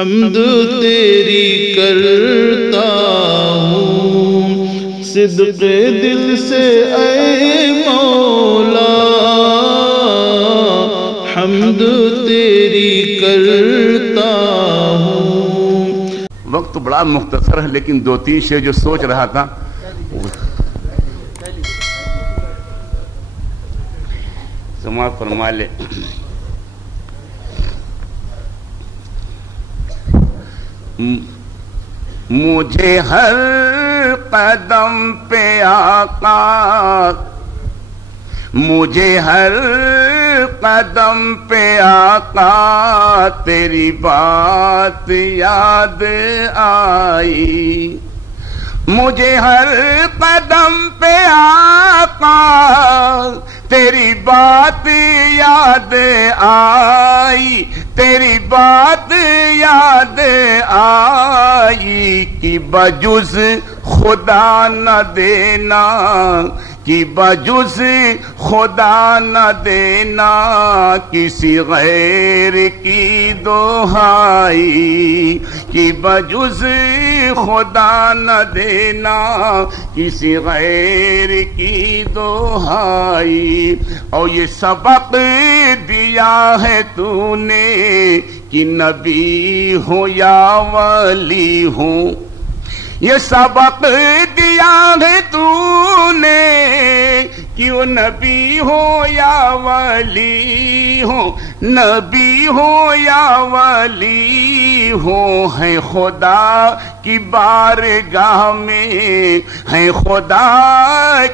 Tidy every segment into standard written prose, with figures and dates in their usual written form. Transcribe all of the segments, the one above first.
حمد تیری کرتا ہوں صدق دل سے اے مولا، حمد تیری کرتا ہوں۔ وقت بڑا مختصر ہے لیکن دو تین شعر جو سوچ رہا تھا سماعت فرما لے۔ مجھے ہر قدم پہ آقا، مجھے ہر قدم پہ آقا تیری بات یاد آئی، مجھے ہر قدم پہ آقا تیری بات یاد آئی، تیری بات یاد آئی کہ بجز خدا نہ دینا، کہ بجز خدا نہ دینا کسی غیر کی دہائی، کہ بجز خدا نہ دینا کسی غیر کی دہائی۔ اور یہ سبق دیا ہے تو نے کہ نبی ہوں یا ولی ہوں، یہ سبق دیا ہے تو نے کہ وہ نبی ہو یا ولی ہو، نبی ہو یا ولی ہو، ہے خدا کی بارگاہ میں، ہے خدا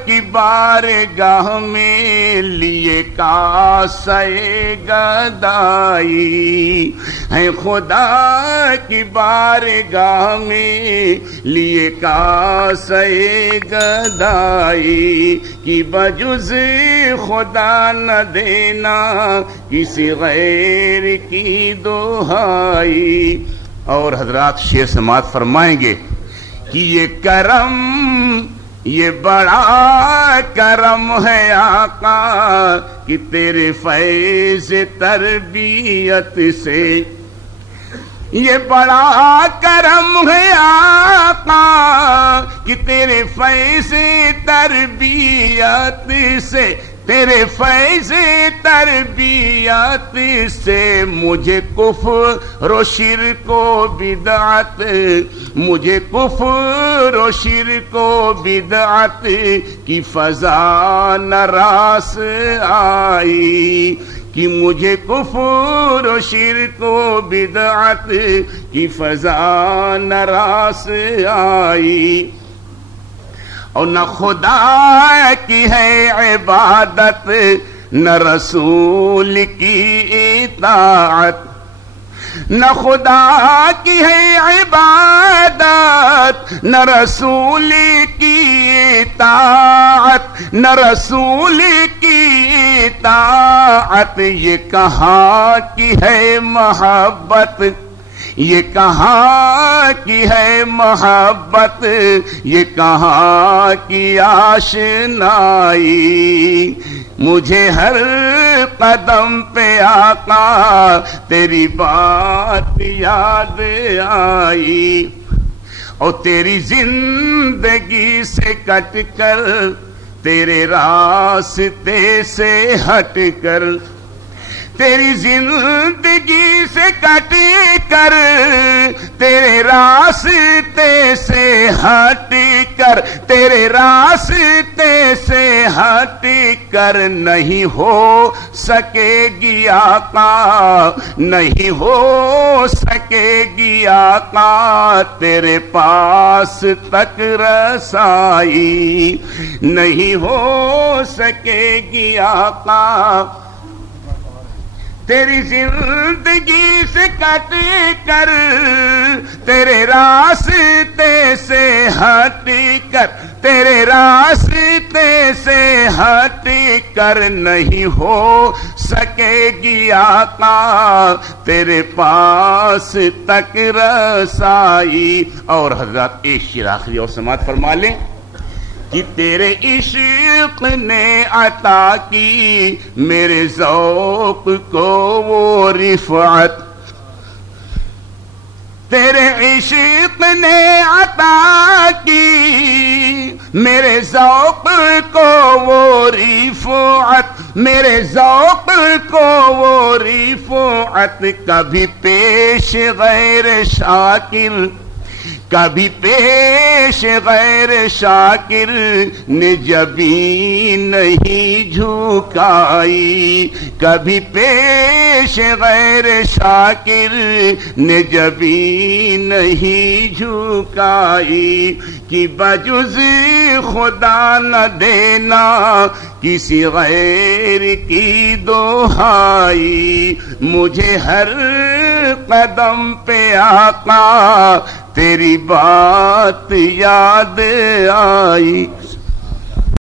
کی بارگاہ میں لیے کاسے گدائی، ہے خدا کی بارگاہ میں لیے کاسے گدائی، کہ بجز خدا نہ دینا کسی غیر کی دہائی۔ اور حضرات شعر سماعت فرمائیں گے کہ یہ کرم، یہ بڑا کرم ہے آقا کہ تیرے فیض تربیت سے، یہ بڑا کرم ہے آقا کہ تیرے فیض تربیت سے، تیرے فیض تربیت سے مجھے کفر و شرک و بدعت، مجھے کفر و شرک و بدعت کی فضا نراس آئی، کہ مجھے کفر و شرک و بدعت کی فضا نراس آئی۔ اور نہ خدا کی ہے عبادت نہ رسول کی اطاعت، نہ خدا کی ہے عبادت نہ رسول کی اطاعت، نہ رسول کی اطاعت، یہ کہاں کی ہے محبت، یہ کہاں کی ہے محبت، یہ کہاں کی آشنائی، مجھے ہر قدم پہ آقا تیری بات یاد آئی، اور تیری زندگی سے کٹ کر، تیرے راستے سے ہٹ کر، تیری زندگی سے کٹ کر، تیرے راستے سے ہٹ کر، تیرے راستے سے ہٹ کر نہیں ہو سکے گی آقا، نہیں ہو سکے گی آقا تیرے پاس تک رسائی، نہیں ہو سکے گی آقا تیری زندگی سے کٹ کر، تیرے راستے سے ہٹ کر، تیرے راستے سے ہٹ کر نہیں ہو سکے گی آقا تیرے پاس تک رسائی۔ اور حضرات ایک شعر آخری اور سماعت فرما لیں کہ تیرے عشق نے عطا کی میرے ذوق کو وہ رفعت، تیرے عشق نے عطا کی میرے ذوق کو وہ رفعت، میرے ذوق کو وہ رفعت، کبھی پیش غیر شاکر، کبھی پیش غیر شاکر نے جبیں نہیں جھکائی، کبھی پیش غیر شاکر نے جبیں نہیں جھکائی، کہ بجز خدا نہ دینا کسی غیر کی دہائی، مجھے ہر قدم پہ آقا تیری بات یاد آئی۔